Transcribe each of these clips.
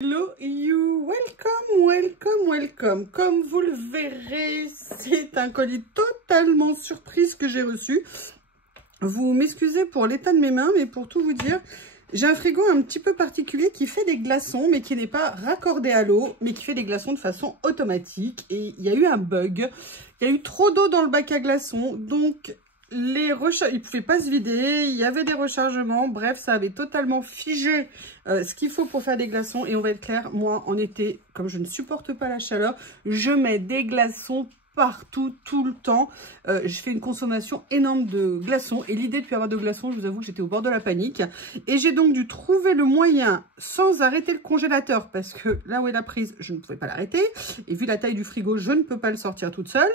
Hello you, welcome. Comme vous le verrez, c'est un colis totalement surprise que j'ai reçu. Vous m'excusez pour l'état de mes mains, mais pour tout vous dire, j'ai un frigo un petit peu particulier qui fait des glaçons, mais qui n'est pas raccordé à l'eau, mais qui fait des glaçons de façon automatique. Et il y a eu un bug, il y a eu trop d'eau dans le bac à glaçons, donc les recharges, il ne pouvait pas se vider, il y avait des rechargements, bref, ça avait totalement figé ce qu'il faut pour faire des glaçons. Et on va être clair, moi, en été, comme je ne supporte pas la chaleur, je mets des glaçons partout, tout le temps. Je fais une consommation énorme de glaçons. Et l'idée de plus avoir de glaçons, je vous avoue que j'étais au bord de la panique. Et j'ai donc dû trouver le moyen, sans arrêter le congélateur, parce que là où est la prise, je ne pouvais pas l'arrêter. Et vu la taille du frigo, je ne peux pas le sortir toute seule.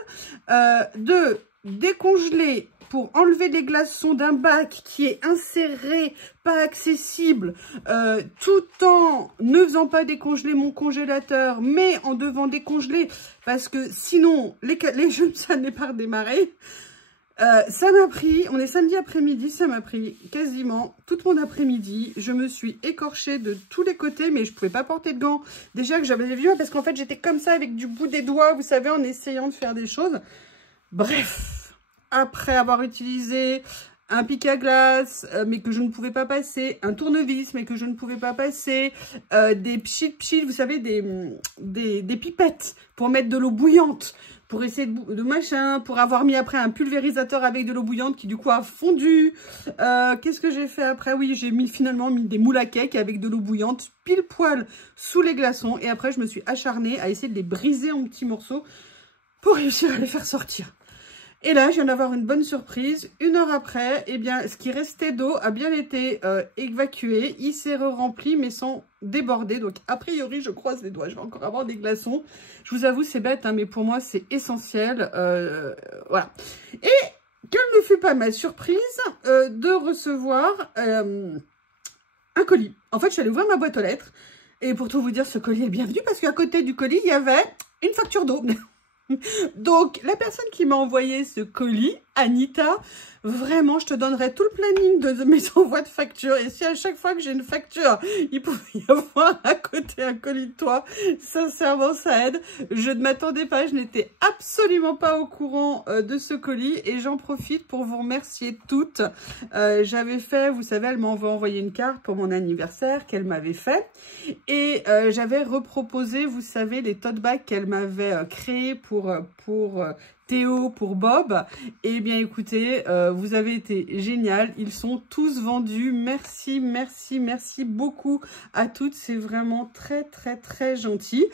De décongeler pour enlever les glaçons d'un bac qui est inséré, pas accessible, tout en ne faisant pas décongeler mon congélateur, mais en devant décongeler, parce que sinon, les jeux, ça n'est pas redémarré. Ça m'a pris, on est samedi après-midi, ça m'a pris quasiment tout mon après-midi. Je me suis écorchée de tous les côtés, mais je pouvais pas porter de gants. Déjà que j'avais vu, parce qu'en fait, j'étais comme ça avec du bout des doigts, vous savez, en essayant de faire des choses. Bref. Après avoir utilisé un pic à glace, mais que je ne pouvais pas passer, un tournevis, mais que je ne pouvais pas passer, des pchit, vous savez, des pipettes pour mettre de l'eau bouillante, pour essayer de machin, pour avoir mis après un pulvérisateur avec de l'eau bouillante qui du coup a fondu. Qu'est-ce que j'ai fait après? Oui, j'ai finalement mis des moules à cake avec de l'eau bouillante, pile poil sous les glaçons. Et après, je me suis acharnée à essayer de les briser en petits morceaux pour réussir à les faire sortir. Et là, je viens d'avoir une bonne surprise. 1 heure après, eh bien, ce qui restait d'eau a bien été évacué. Il s'est rempli, mais sans déborder. Donc, a priori, je croise les doigts. Je vais encore avoir des glaçons. Je vous avoue, c'est bête, hein, mais pour moi, c'est essentiel. Voilà. Et quelle ne fut pas ma surprise de recevoir un colis. En fait, je suis allée ouvrir ma boîte aux lettres. Et pour tout vous dire, ce colis est bienvenu parce qu'à côté du colis, il y avait une facture d'eau. Donc, la personne qui m'a envoyé ce colis, Anita, vraiment, je te donnerai tout le planning de mes envois de factures. Et si à chaque fois que j'ai une facture, il pouvait y avoir à côté un colis de toi, sincèrement, ça aide. Je ne m'attendais pas, je n'étais absolument pas au courant de ce colis. Et j'en profite pour vous remercier toutes. J'avais fait, vous savez, elle m'a envoyé une carte pour mon anniversaire qu'elle m'avait fait. Et j'avais reproposé, vous savez, les tote bags qu'elle m'avait créés pour Théo, pour Bob. Et bien écoutez, vous avez été génial. Ils sont tous vendus. Merci beaucoup à toutes. C'est vraiment très gentil.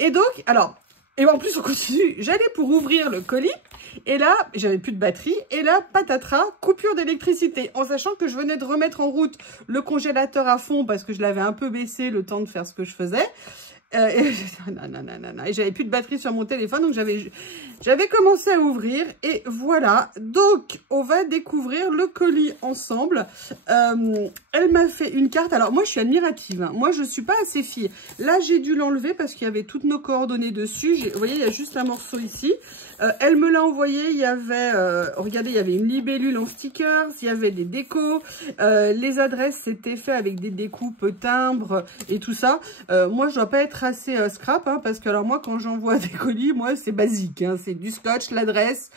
Et donc, alors, et en plus on continue. J'allais pour ouvrir le colis. Et là, j'avais plus de batterie. Et là, patatras, coupure d'électricité. En sachant que je venais de remettre en route le congélateur à fond parce que je l'avais un peu baissé le temps de faire ce que je faisais. Et j'avais plus de batterie sur mon téléphone, donc j'avais commencé à ouvrir et voilà. Donc on va découvrir le colis ensemble. Elle m'a fait une carte. Alors moi je suis admirative, hein. Moi je suis pas assez fille. Là j'ai dû l'enlever parce qu'il y avait toutes nos coordonnées dessus. Vous voyez, il y a juste un morceau ici. Elle me l'a envoyé. Il y avait, regardez, il y avait une libellule en stickers, il y avait des décos, les adresses c'était fait avec des découpes timbres et tout ça. Moi je dois pas être assez scrap, hein, parce que alors moi quand j'envoie des colis, moi c'est basique, hein, c'est du scotch, l'adresse,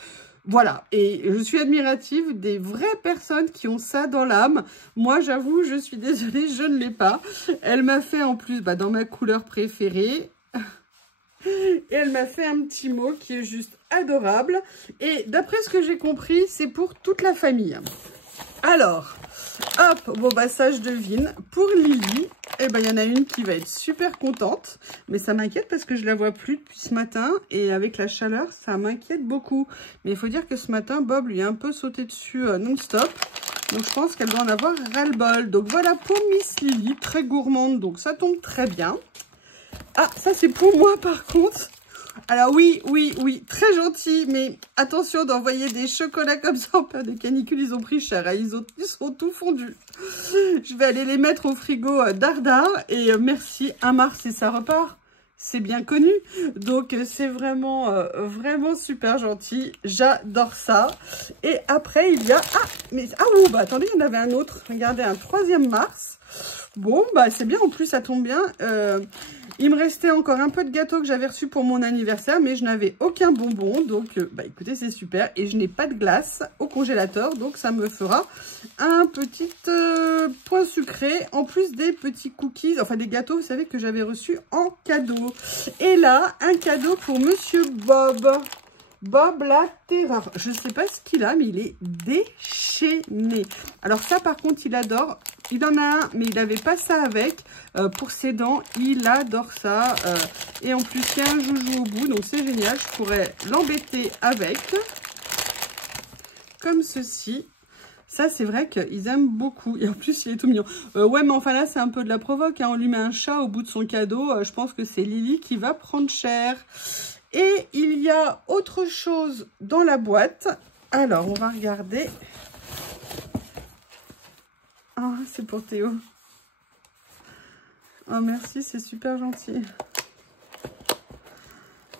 voilà. Et je suis admirative des vraies personnes qui ont ça dans l'âme. Moi j'avoue, je suis désolée, je ne l'ai pas. Elle m'a fait en plus dans ma couleur préférée. Et elle m'a fait un petit mot qui est juste adorable. Et d'après ce que j'ai compris, c'est pour toute la famille. Alors, hop, bon bah ça je devine. Pour Lily, eh ben il y en a une qui va être super contente. Mais ça m'inquiète parce que je la vois plus depuis ce matin. Et avec la chaleur, ça m'inquiète beaucoup. Mais il faut dire que ce matin, Bob lui a un peu sauté dessus non-stop. Donc je pense qu'elle doit en avoir ras-le-bol. Donc voilà pour Miss Lily, très gourmande. Donc ça tombe très bien. Ah, ça c'est pour moi par contre. Alors oui, très gentil, mais attention d'envoyer des chocolats comme ça en période de canicule, ils ont pris cher, hein, ils sont tout fondus. Je vais aller les mettre au frigo dardard et merci, 1 mars et ça repart. C'est bien connu, donc c'est vraiment super gentil, j'adore ça. Et après il y a, attendez, il y en avait un autre, regardez, un 3e mars. Bon, bah c'est bien, en plus ça tombe bien. Il me restait encore un peu de gâteau que j'avais reçu pour mon anniversaire, mais je n'avais aucun bonbon. Donc, bah écoutez, c'est super. Et je n'ai pas de glace au congélateur, donc ça me fera un petit point sucré, en plus des petits cookies, enfin des gâteaux, vous savez, que j'avais reçus en cadeau. Et là, un cadeau pour Monsieur Bob. Bob la terreur. Je ne sais pas ce qu'il a, mais il est déchaîné. Alors ça, par contre, il adore. Il en a un, mais il n'avait pas ça avec. Pour ses dents, il adore ça. Et en plus, il y a un joujou au bout, donc c'est génial. Je pourrais l'embêter avec. Comme ceci. Ça, c'est vrai qu'ils aiment beaucoup. Et en plus, il est tout mignon. Ouais, mais enfin là, c'est un peu de la provoque, hein. On lui met un chat au bout de son cadeau. Je pense que c'est Lily qui va prendre cher. Et il y a autre chose dans la boîte. Alors, on va regarder. Ah, c'est pour Théo. Oh, merci, c'est super gentil.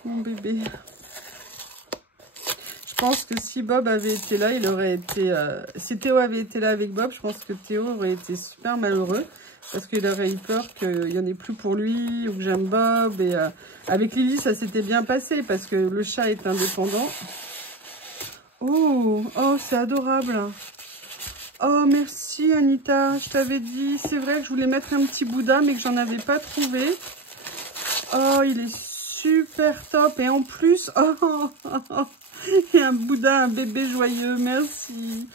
Mon bébé. Je pense que si Bob avait été là, il aurait été... si Théo avait été là avec Bob, je pense que Théo aurait été super malheureux. Parce qu'il aurait eu peur qu'il n'y en ait plus pour lui, ou que j'aime Bob. Et avec Lily, ça s'était bien passé, parce que le chat est indépendant. Oh, c'est adorable. Oh, merci Anita, je t'avais dit. C'est vrai que je voulais mettre un petit Bouddha, mais que j'en avais pas trouvé. Oh, il est super top. Et en plus, il y a un Bouddha, un bébé joyeux, merci.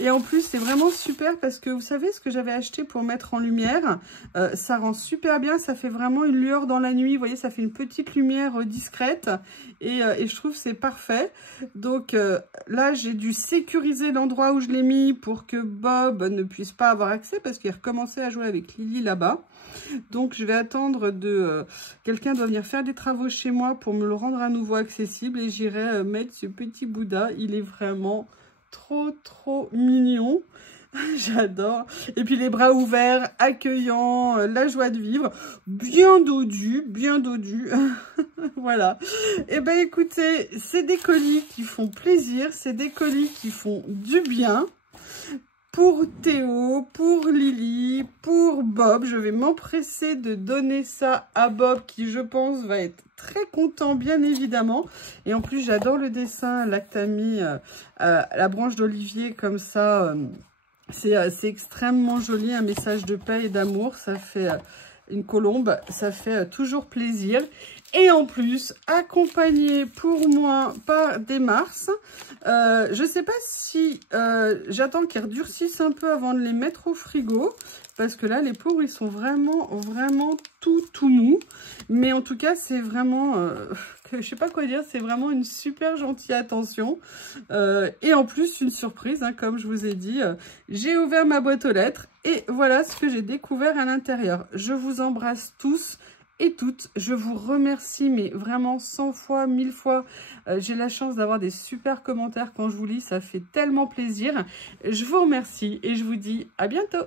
Et en plus, c'est vraiment super parce que vous savez ce que j'avais acheté pour mettre en lumière, ça rend super bien, ça fait vraiment une lueur dans la nuit. Vous voyez, ça fait une petite lumière discrète et je trouve que c'est parfait. Donc là, j'ai dû sécuriser l'endroit où je l'ai mis pour que Bob ne puisse pas avoir accès parce qu'il recommençait à jouer avec Lily là-bas. Donc je vais attendre quelqu'un doit venir faire des travaux chez moi pour me le rendre à nouveau accessible et j'irai mettre ce petit Bouddha. Il est vraiment trop mignon. J'adore. Et puis les bras ouverts, accueillants, la joie de vivre. Bien dodu, bien dodu. Voilà. Et ben écoutez, c'est des colis qui font plaisir, c'est des colis qui font du bien. Pour Théo, pour Lily, pour Bob, je vais m'empresser de donner ça à Bob qui, je pense, va être très content, bien évidemment. Et en plus, j'adore le dessin là que tu as mis la branche d'olivier comme ça. C'est extrêmement joli, un message de paix et d'amour. Ça fait une colombe, ça fait toujours plaisir. Et en plus, accompagné pour moi par des Mars. Je ne sais pas si j'attends qu'ils redurcissent un peu avant de les mettre au frigo. Parce que là, les pauvres, ils sont vraiment tout mous. Mais en tout cas, c'est vraiment... je sais pas quoi dire, c'est vraiment une super gentille attention. Et en plus, une surprise, hein, comme je vous ai dit. J'ai ouvert ma boîte aux lettres et voilà ce que j'ai découvert à l'intérieur. Je vous embrasse tous et toutes. Je vous remercie, mais vraiment 100 fois, 1000 fois. J'ai la chance d'avoir des super commentaires quand je vous lis. Ça fait tellement plaisir. Je vous remercie et je vous dis à bientôt.